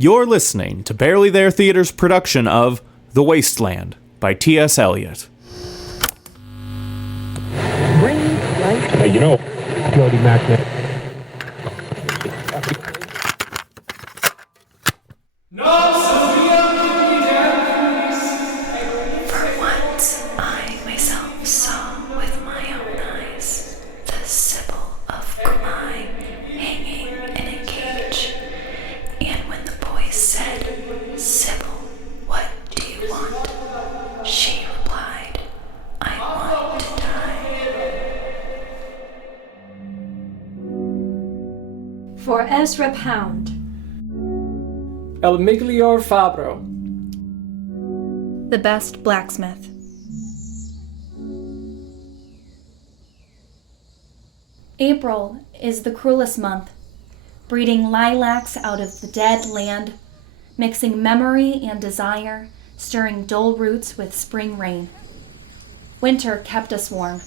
You're listening to Barely There Theater's production of The Wasteland by T.S. Eliot. Jody Magnet. For once, I myself saw with my own eyes the Sibyl of Crime hanging in a cage. And when the boy said, "Sibyl, what do you want?" she replied, "I want to die." For Ezra Pound. El Miglior Fabbro. The Best Blacksmith. April is the cruelest month, breeding lilacs out of the dead land, mixing memory and desire, stirring dull roots with spring rain. Winter kept us warm,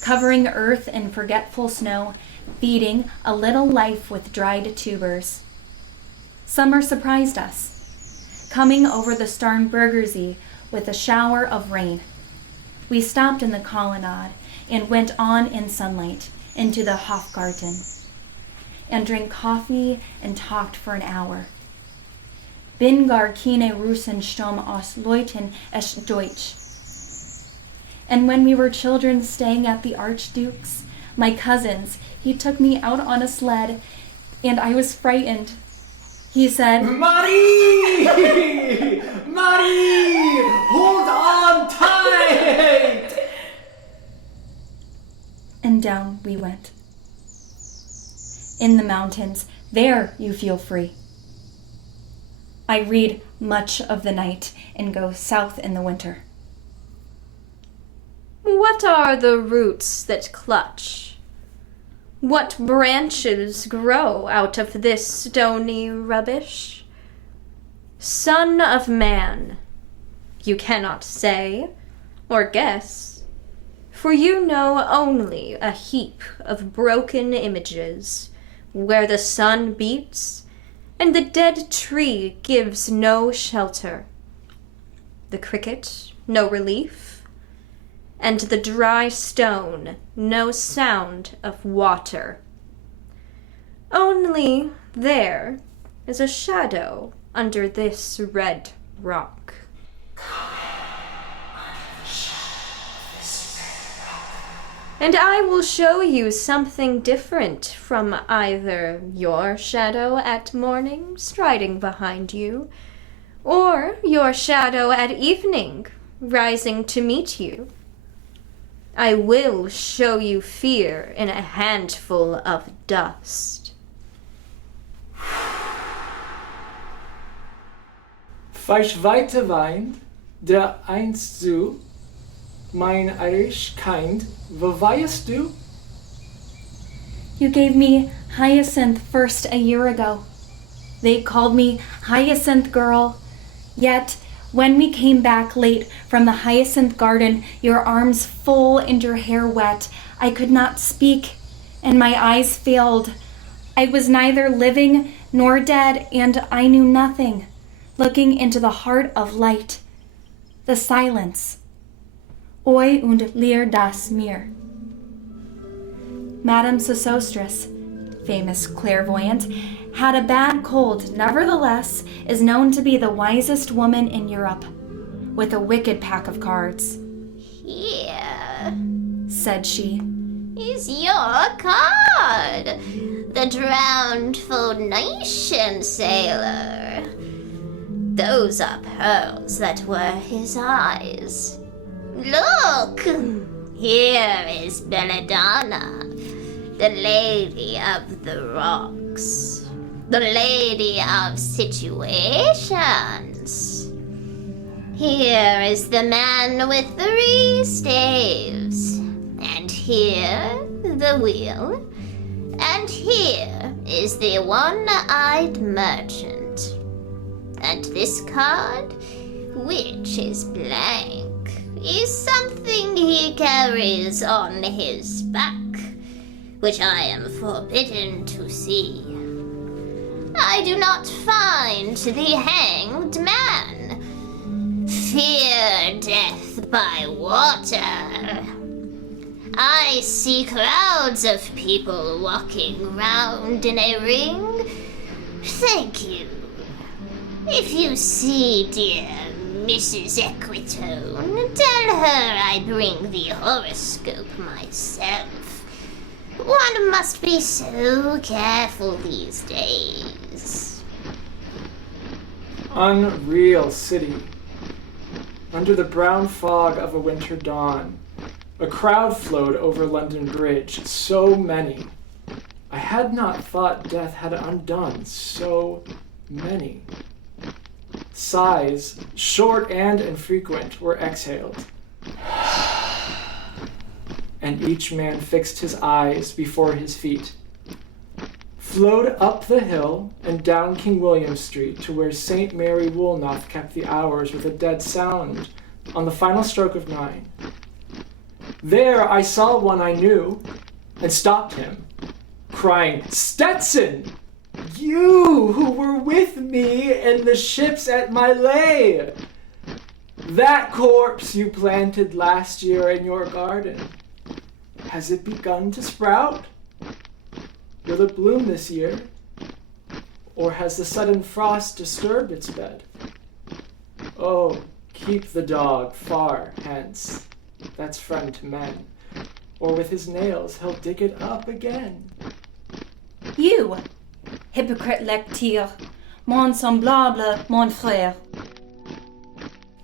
covering earth in forgetful snow, feeding a little life with dried tubers. Summer surprised us, coming over the Starnbergersee with a shower of rain. We stopped in the colonnade and went on in sunlight into the Hofgarten and drank coffee and talked for an hour. Bin gar keine Russen stam aus Leuten es Deutsch. And when we were children staying at the Archduke's, my cousin's, he took me out on a sled and I was frightened. He said, Marie! Marie! Hold on tight! And down we went. In the mountains, there you feel free. I read much of the night and go south in the winter. What are the roots that clutch? What branches grow out of this stony rubbish? Son of man, you cannot say or guess, for you know only a heap of broken images where the sun beats and the dead tree gives no shelter, the cricket no relief, and the dry stone no sound of water. Only there is a shadow under this red rock. And I will show you something different from either your shadow at morning striding behind you, or your shadow at evening rising to meet you. I will show you fear in a handful of dust. Verschweite Wein, der einst so, mein Irish kind, wo weißt du? You gave me Hyacinth first a year ago. They called me Hyacinth Girl. Yet, when we came back late from the Hyacinth Garden, your arms full and your hair wet, I could not speak, and my eyes failed. I was neither living nor dead, and I knew nothing, looking into the heart of light, the silence. Oi und leer das Meer. Madame Sosostris, famous clairvoyant, had a bad cold, nevertheless is known to be the wisest woman in Europe, with a wicked pack of cards. "Here," said she, "is your card, the drowned Phoenician sailor. Those are pearls that were his eyes. Look, here is Belladonna, the lady of the rocks, the lady of situations. Here is the man with 3 staves, and here the wheel, and here is the one-eyed merchant. And this card, which is blank, is something he carries on his back, which I am forbidden to see. I I do not find the hanged man. Fear death by water. I see crowds of people walking round in a ring. Thank you. If you see dear Mrs. Equitone, tell her I bring the horoscope myself. One must be so careful these days. Unreal city. Under the brown fog of a winter dawn, a crowd flowed over London Bridge, so many. I had not thought death had undone so many. Sighs, short and infrequent, were exhaled. And each man fixed his eyes before his feet. Flowed up the hill and down King William Street to where St. Mary Woolnoth kept the hours with a dead sound on the final stroke of 9. There I saw one I knew and stopped him, crying, "Stetson! You who were with me in the ships at Mylay! That corpse you planted last year in your garden, has it begun to sprout? Will it bloom this year? Or has the sudden frost disturbed its bed? Oh, keep the dog far hence, that's friend to men, or with his nails he'll dig it up again." You, hypocrite lecteur, mon semblable, mon frère.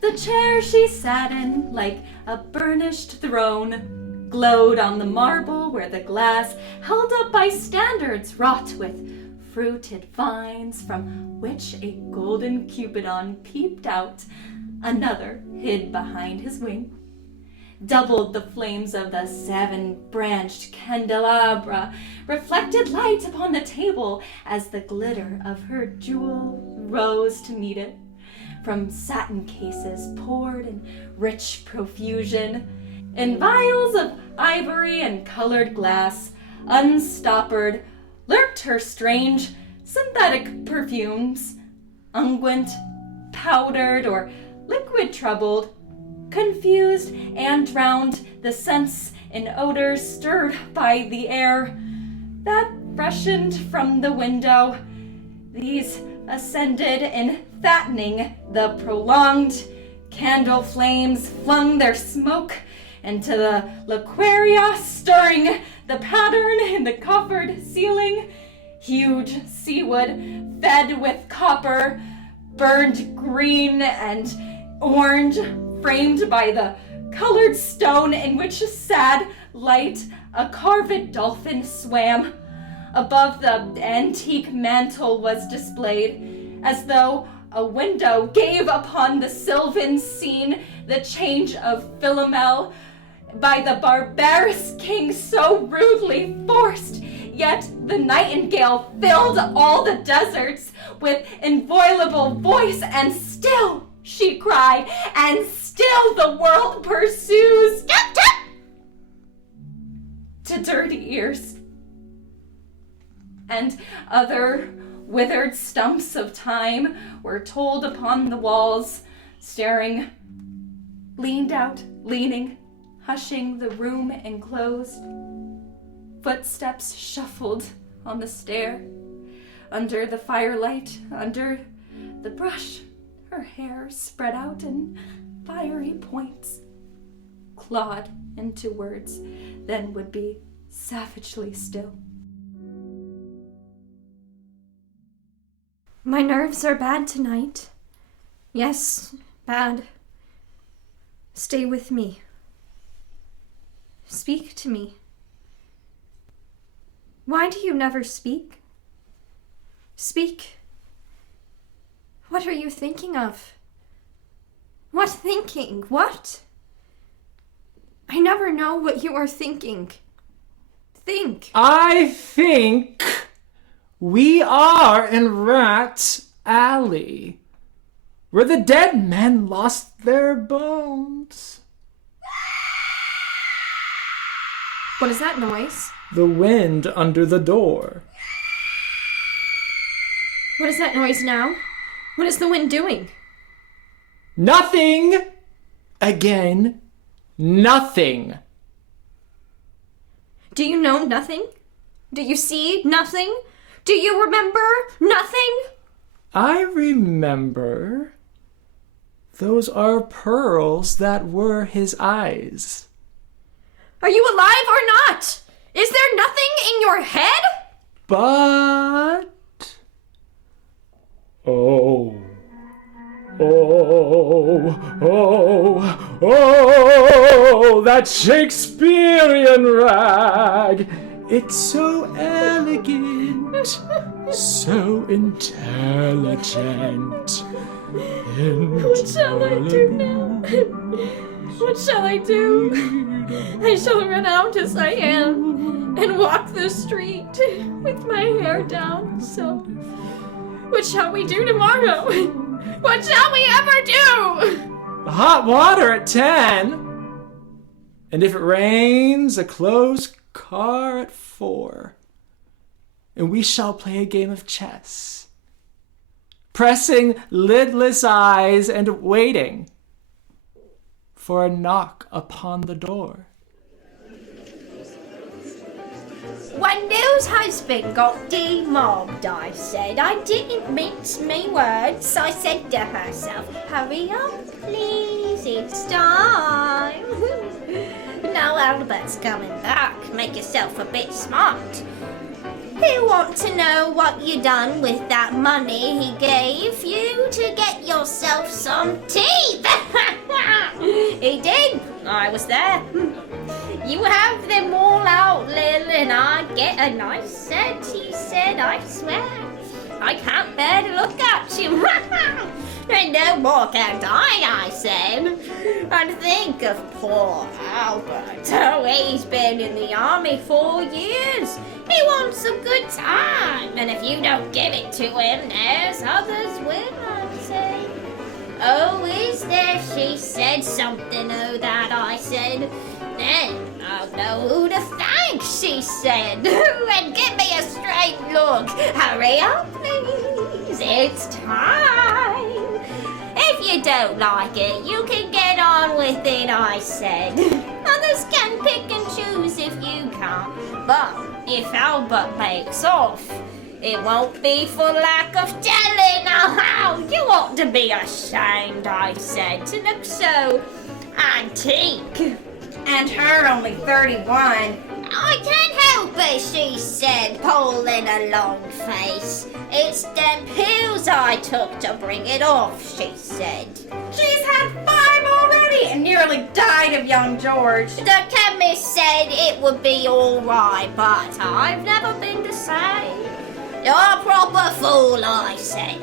The chair she sat in, like a burnished throne, glowed on the marble where the glass, held up by standards wrought with fruited vines, from which a golden cupidon peeped out, another hid behind his wing, doubled the flames of the 7-branched candelabra, reflected light upon the table as the glitter of her jewel rose to meet it. From satin cases poured in rich profusion, in vials of ivory and colored glass, unstoppered, lurked her strange synthetic perfumes, unguent, powdered, or liquid troubled, confused and drowned the scents in odors stirred by the air that freshened from the window. These ascended in fattening the prolonged candle flames, flung their smoke into the laquaria, stirring the pattern in the coffered ceiling. Huge seawood, fed with copper, burned green and orange, framed by the colored stone in which sad light a carved dolphin swam. Above the antique mantle was displayed, as though a window gave upon the sylvan scene, the change of Philomel by the barbarous king so rudely forced. Yet the nightingale filled all the deserts with inviolable voice, and still she cried, and still the world pursues. Tut, tut! To dirty ears. And other withered stumps of time were told upon the walls, staring, leaned out, leaning, hushing the room enclosed. Footsteps shuffled on the stair, under the firelight, under the brush, her hair spread out in fiery points, clawed into words, then would be savagely still. My nerves are bad tonight. Yes, bad. Stay with me. Speak to me. Why do you never speak? Speak. What are you thinking of? What thinking? What? I never know what you are thinking. Think. I think we are in Rat Alley, where the dead men lost their bones. What is that noise? The wind under the door. What is that noise now? What is the wind doing? Nothing! Again, nothing. Do you know nothing? Do you see nothing? Do you remember nothing? I remember. Those are pearls that were his eyes. Are you alive or not? Is there nothing in your head? But... Oh, that Shakespearean rag. It's so elegant, so intelligent. What shall I do now? What shall I do? I shall run out as I am and walk the street with my hair down. So, what shall we do tomorrow? What shall we ever do? Hot water at 10. And if it rains, a closed car at 4. And we shall play a game of chess, pressing lidless eyes and waiting for a knock upon the door. When Nell's husband got demobbed, I said, I didn't mince me words. I said to herself, hurry up, please, it's time. Now Albert's coming back, make yourself a bit smart. He'll want to know what you done with that money he gave you to get yourself some teeth. He did, I was there. You have them all out, Lynn, and I get a nice set, he said, I swear. I can't bear to look at you. And no more can I said. And think of poor Albert. Oh, he's been in the army 4 years. He wants a good time. And if you don't give it to him, there's others will, I say. Oh, is there, she said, something, oh, that I said. Then I'll know who to thank, she said. And give me a straight look. Hurry up, please, it's time. If you don't like it, you can get on with it, I said. Others can pick and choose if you can't. But if Albert makes off, it won't be for lack of telling. Oh, you ought to be ashamed, I said, to look so antique. And her only 31. I can't help it, she said, pulling a long face. It's them pills I took to bring it off, she said. She's had 5 already and nearly died of young George. The chemist said it would be all right, but I've never been the same. You're a proper fool, I said.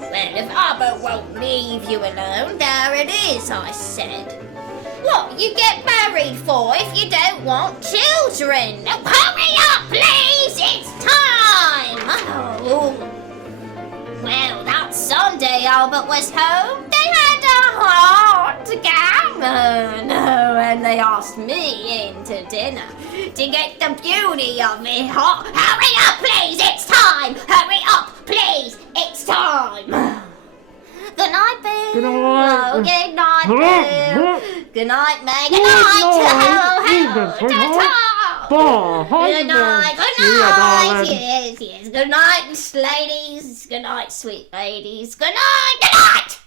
Well, if Albert won't leave you alone, there it is, I said. What you get married for if you don't want children? Now hurry up, please! It's time! Oh. Well, that Sunday Albert was home. They had a hot gammon. Oh, and they asked me in to dinner to get the beauty of it hot. Hurry up, please! It's time! Hurry up, please! It's time! Good night, Bill. Good night. Oh, good night, Bill. Good night, Meg. Good night. Good night. Good night. Yes, yes. Good night, ladies. Good night, sweet ladies. Good night. Good night.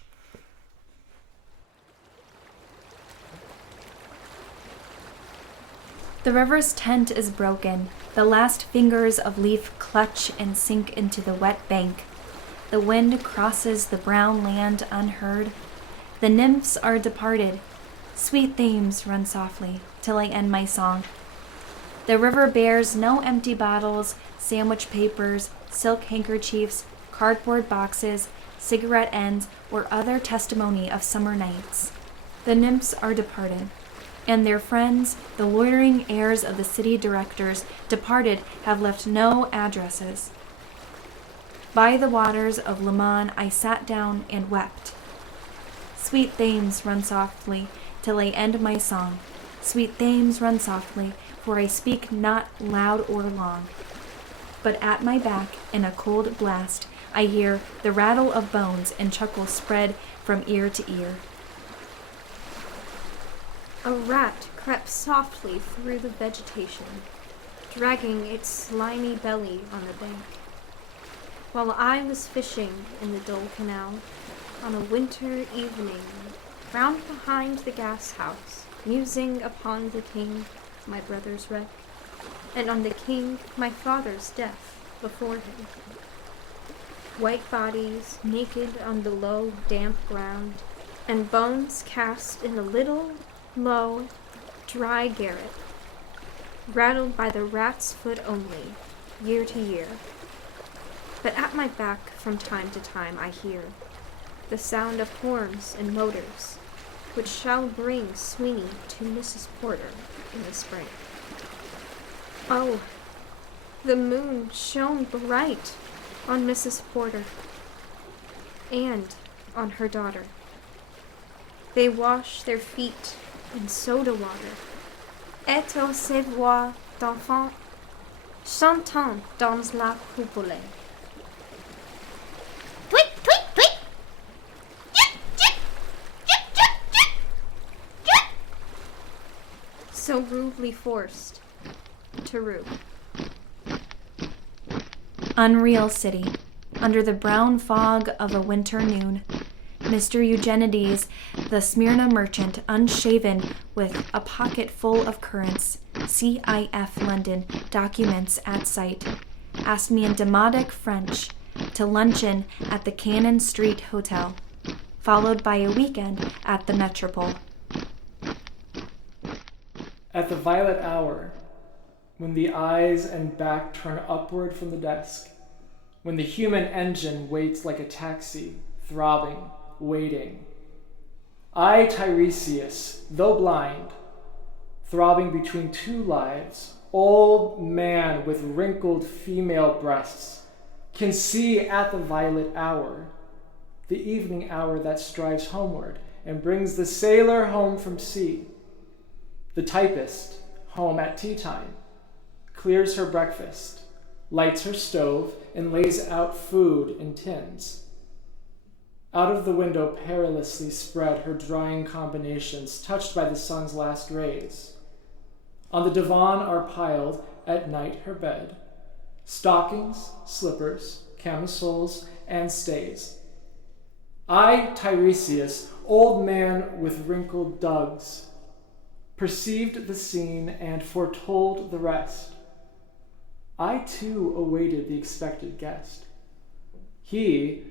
The river's tent is broken. The last fingers of leaf clutch and sink into the wet bank. The wind crosses the brown land unheard. The nymphs are departed. Sweet themes run softly till I end my song. The river bears no empty bottles, sandwich papers, silk handkerchiefs, cardboard boxes, cigarette ends, or other testimony of summer nights. The nymphs are departed, and their friends, the loitering heirs of the city directors, departed, have left no addresses. By the waters of Leman I sat down and wept. Sweet themes run softly till I end my song. Sweet themes run softly, for I speak not loud or long. But at my back, in a cold blast, I hear the rattle of bones and chuckles spread from ear to ear. A rat crept softly through the vegetation, dragging its slimy belly on the bank. While I was fishing in the dull canal on a winter evening, round behind the gas house, musing upon the king, my brother's wreck, and on the king, my father's death before him. White bodies naked on the low, damp ground, and bones cast in a little, low, dry garret, rattled by the rat's foot only, year to year. But at my back, from time to time, I hear the sound of horns and motors, which shall bring Sweeney to Mrs. Porter in the spring. Oh, the moon shone bright on Mrs. Porter and on her daughter. They wash their feet in soda water, et aux ces voix d'enfants chantant dans la coupole. Tweet, tweet, tweet. Yip, yip, yip, yip, yip, yip. So rudely forced to rue. Unreal city, under the brown fog of a winter noon. Mr. Eugenides, the Smyrna merchant, unshaven with a pocket full of currants, CIF London documents at sight, asked me in demotic French to luncheon at the Cannon Street Hotel, followed by a weekend at the Metropole. At the violet hour, when the eyes and back turn upward from the desk, when the human engine waits like a taxi, throbbing, waiting, I, Tiresias, though blind, throbbing between two lives, old man with wrinkled female breasts, can see at the violet hour, the evening hour that strives homeward and brings the sailor home from sea, the typist home at tea time, clears her breakfast, lights her stove, and lays out food in tins. Out of the window perilously spread her drying combinations, touched by the sun's last rays. On the divan are piled, at night her bed, stockings, slippers, camisoles, and stays. I, Tiresias, old man with wrinkled dugs, perceived the scene and foretold the rest. I too awaited the expected guest. He,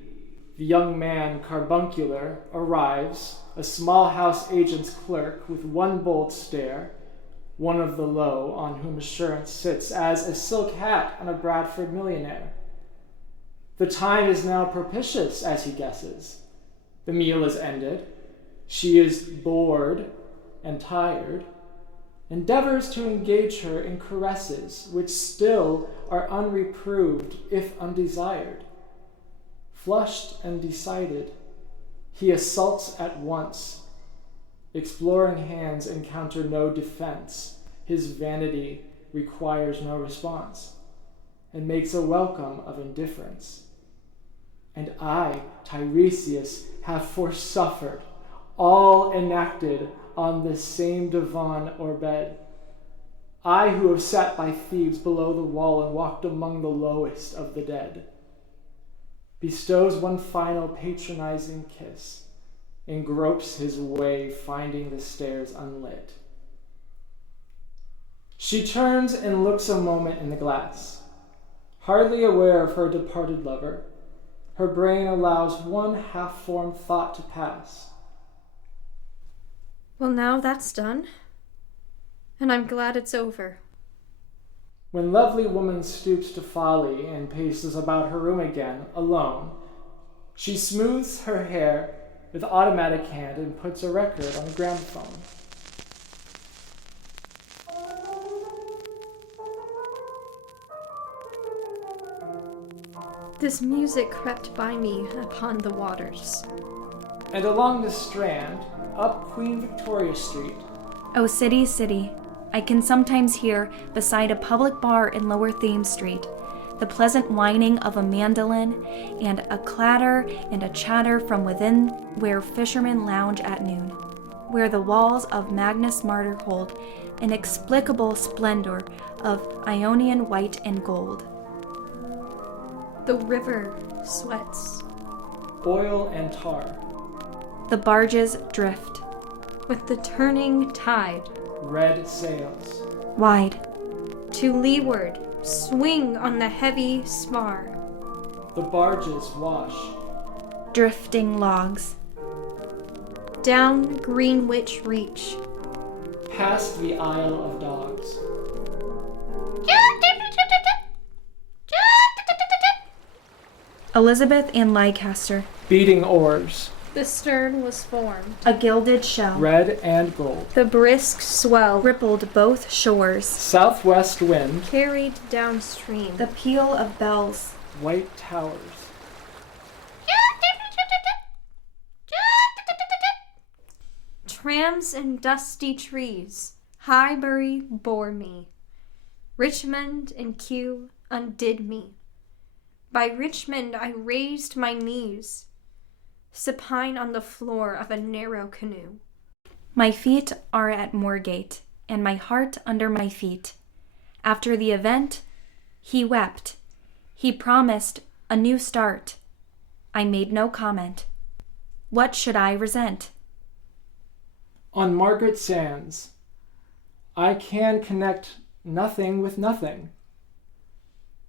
the young man carbuncular, arrives, a small house agent's clerk with one bold stare, one of the low on whom assurance sits as a silk hat on a Bradford millionaire. The time is now propitious, as he guesses. The meal is ended. She is bored and tired, endeavors to engage her in caresses which still are unreproved if undesired. Flushed and decided, he assaults at once. Exploring hands encounter no defense. His vanity requires no response, and makes a welcome of indifference. And I, Tiresias, have forsuffered, all enacted on this same divan or bed. I who have sat by Thebes below the wall and walked among the lowest of the dead, bestows one final patronizing kiss, and gropes his way, finding the stairs unlit. She turns and looks a moment in the glass. Hardly aware of her departed lover, her brain allows one half-formed thought to pass. Well, now that's done, and I'm glad it's over. When lovely woman stoops to folly and paces about her room again, alone, she smooths her hair with automatic hand and puts a record on the gramophone. This music crept by me upon the waters. And along the Strand, up Queen Victoria Street. Oh, city, city, I can sometimes hear, beside a public bar in Lower Thames Street, the pleasant whining of a mandolin, and a clatter and a chatter from within where fishermen lounge at noon, where the walls of Magnus Martyr hold inexplicable splendor of Ionian white and gold. The river sweats. Oil and tar. The barges drift. With the turning tide. Red sails. Wide. To leeward, swing on the heavy spar. The barges wash. Drifting logs. Down Greenwich Reach. Past the Isle of Dogs. Elizabeth and Leicester. Beating oars. The stern was formed. A gilded shell. Red and gold. The brisk swell Rippled both shores. Southwest wind. carried downstream. The peal of bells. White towers. Trams and dusty trees. Highbury bore me. Richmond and Kew undid me. By Richmond I raised my knees, supine on the floor of a narrow canoe. My feet are at Moorgate, and my heart under my feet. After the event, he wept. He promised a new start. I made no comment. What should I resent? On Margaret Sands, I can connect nothing with nothing.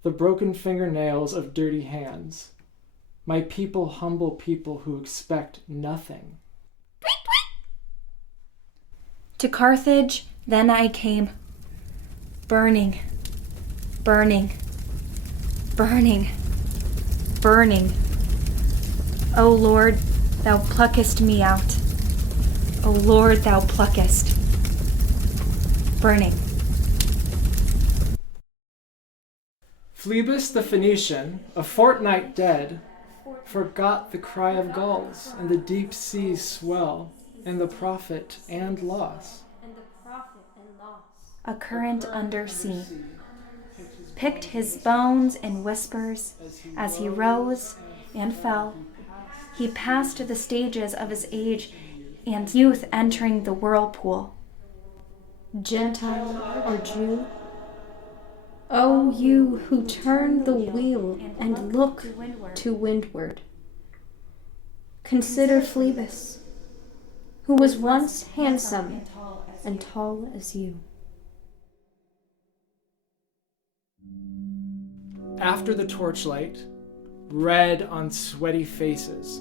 The broken fingernails of dirty hands. My people, humble people who expect nothing. To Carthage, then I came, burning, burning, burning, burning. O Lord, thou pluckest me out. O Lord, thou pluckest. Burning. Phlebas the Phoenician, a fortnight dead, forgot the cry of gulls and the deep sea's swell, and the profit and loss. A current under sea. Picked his bones in whispers as he rose and fell. He passed the stages of his age and youth entering the whirlpool. Gentile or Jew? O you who turn the wheel and look to windward, consider Phlebas, who was once handsome and tall as you. After the torchlight, red on sweaty faces.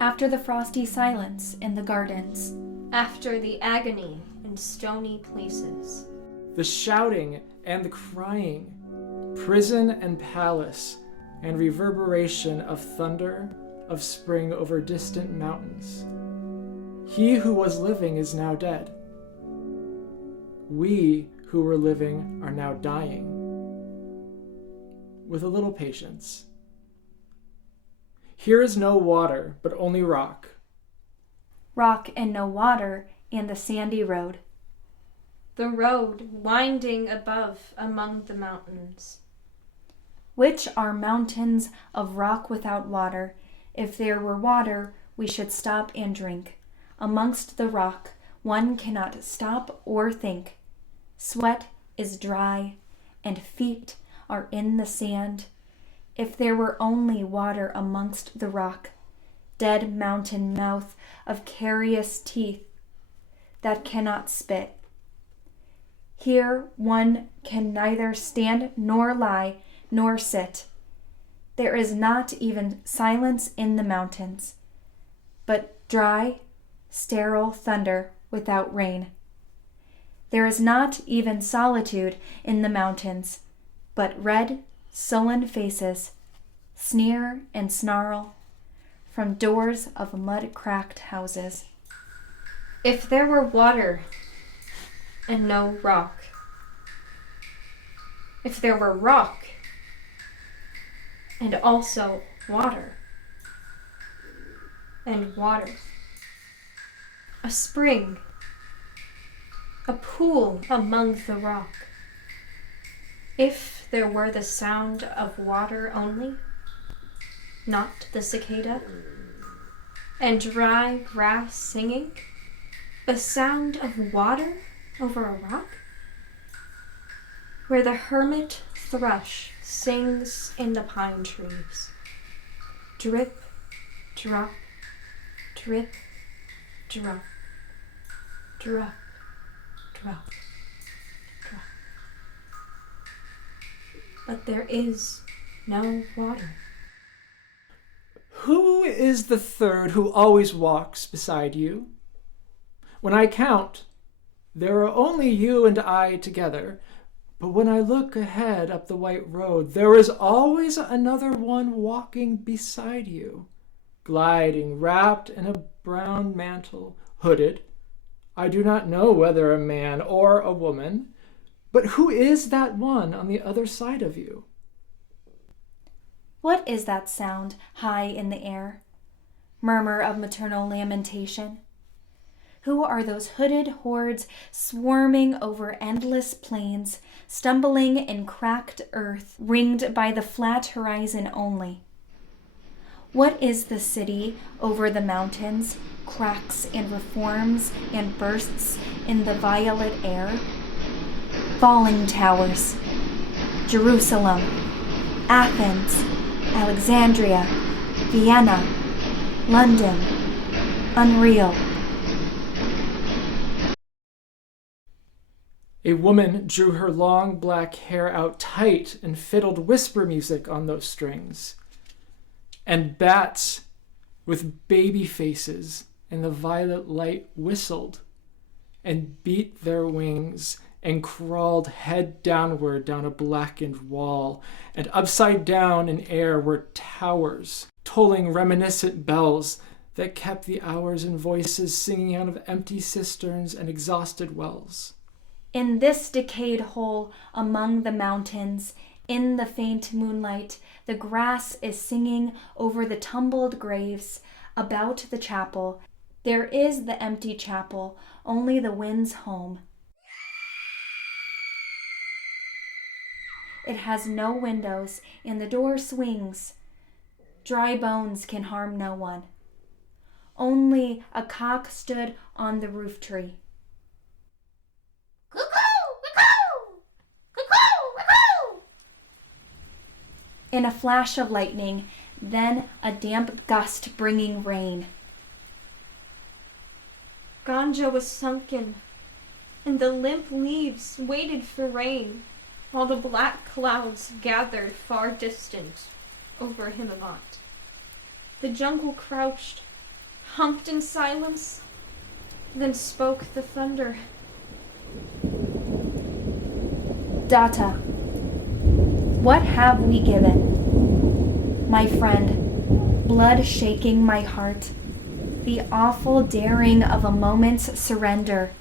After the frosty silence in the gardens. After the agony in stony places. The shouting and the crying, prison and palace, and reverberation of thunder of spring over distant mountains. He who was living is now dead. We who were living are now dying. With a little patience. Here is no water, but only rock. Rock and no water and the sandy road. The road winding above among the mountains. Which are mountains of rock without water. If there were water, we should stop and drink. Amongst the rock, one cannot stop or think. Sweat is dry, and feet are in the sand. If there were only water amongst the rock, dead mountain mouth of carious teeth that cannot spit. Here one can neither stand nor lie nor sit. There is not even silence in the mountains, but dry, sterile thunder without rain. There is not even solitude in the mountains, but red, sullen faces sneer and snarl from doors of mud-cracked houses. If there were water and no rock. If there were rock and also water. And water. A spring. A pool among the rock. If there were the sound of water only, not the cicada, and dry grass singing, a sound of water over a rock, where the hermit thrush sings in the pine trees. Drip, drop, drip, drop, drop, drop, drop. But there is no water. Who is the third who always walks beside you? When I count, there are only you and I together, but when I look ahead up the white road, there is always another one walking beside you, gliding, wrapped in a brown mantle, hooded. I do not know whether a man or a woman, but who is that one on the other side of you? What is that sound high in the air? Murmur of maternal lamentation? Who are those hooded hordes swarming over endless plains, stumbling in cracked earth, ringed by the flat horizon only? What is the city over the mountains, cracks and reforms and bursts in the violet air? Falling towers, Jerusalem, Athens, Alexandria, Vienna, London, unreal. A woman drew her long black hair out tight and fiddled whisper music on those strings. And bats with baby faces in the violet light whistled and beat their wings and crawled head downward down a blackened wall, and upside down in air were towers, tolling reminiscent bells that kept the hours and voices singing out of empty cisterns and exhausted wells. In this decayed hole among the mountains, in the faint moonlight, the grass is singing over the tumbled graves about the chapel. There is the empty chapel, only the wind's home. It has no windows, and the door swings. Dry bones can harm no one. Only a cock stood on the roof tree. Cuckoo! Cuckoo! Cuckoo! Cuckoo! In a flash of lightning, then a damp gust bringing rain. Ganja was sunken, and the limp leaves waited for rain, while the black clouds gathered far distant over Himavat. The jungle crouched, humped in silence, then spoke the thunder. Data, what have we given? My friend, blood shaking my heart, the awful daring of a moment's surrender,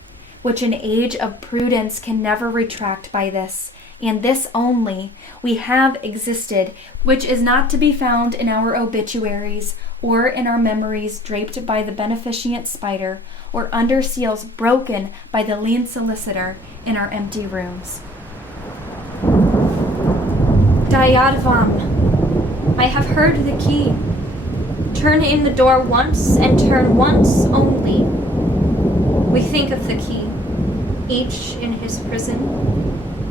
which an age of prudence can never retract by this, and this only, we have existed, which is not to be found in our obituaries, or in our memories draped by the beneficent spider, or under seals broken by the lean solicitor in our empty rooms. Dayadvam, I have heard the key. Turn in the door once, and turn once only. We think of the key, each in his prison.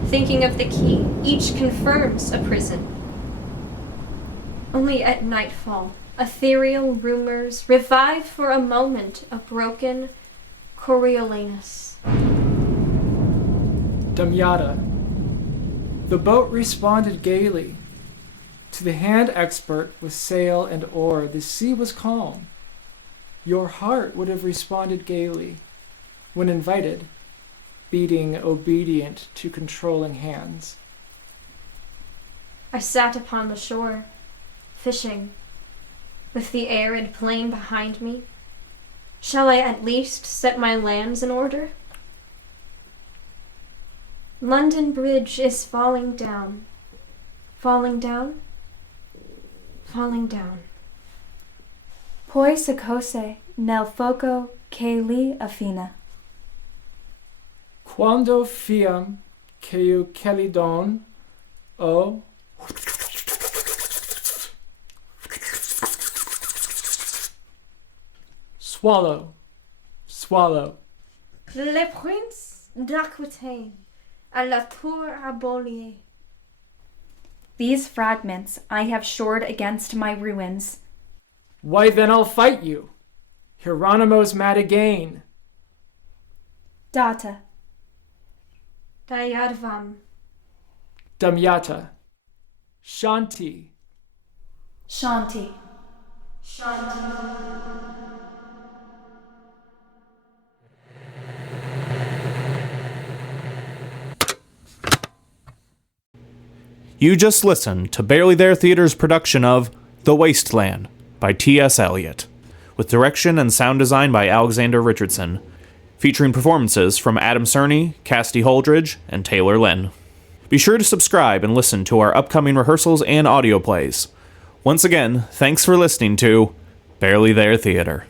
Thinking of the key, each confirms a prison. Only at nightfall, ethereal rumors revive for a moment a broken Coriolanus. Damyata. The boat responded gaily. To the hand expert with sail and oar, the sea was calm. Your heart would have responded gaily when invited, beating obedient to controlling hands. I sat upon the shore, fishing, with the arid plain behind me. Shall I at least set my lands in order? London Bridge is falling down, falling down, falling down. Poi secose nel foco che li affina. Quando fiam que Calidon O. Swallow, swallow. Le prince d'Aquitaine, à la tour aboliée. These fragments I have shored against my ruins. Why then I'll fight you. Hieronymo's mad again. Data. Dayadvam. Damyata. Shanti. Shanti. You just listened to Barely There Theater's production of The Wasteland by T.S. Eliot, with direction and sound design by Alexander Richardson, featuring performances from Adam Cerny, Kassidy Holdridge, and Taylor Lynn. Be sure to subscribe and listen to our upcoming rehearsals and audio plays. Once again, thanks for listening to Barely There Theater.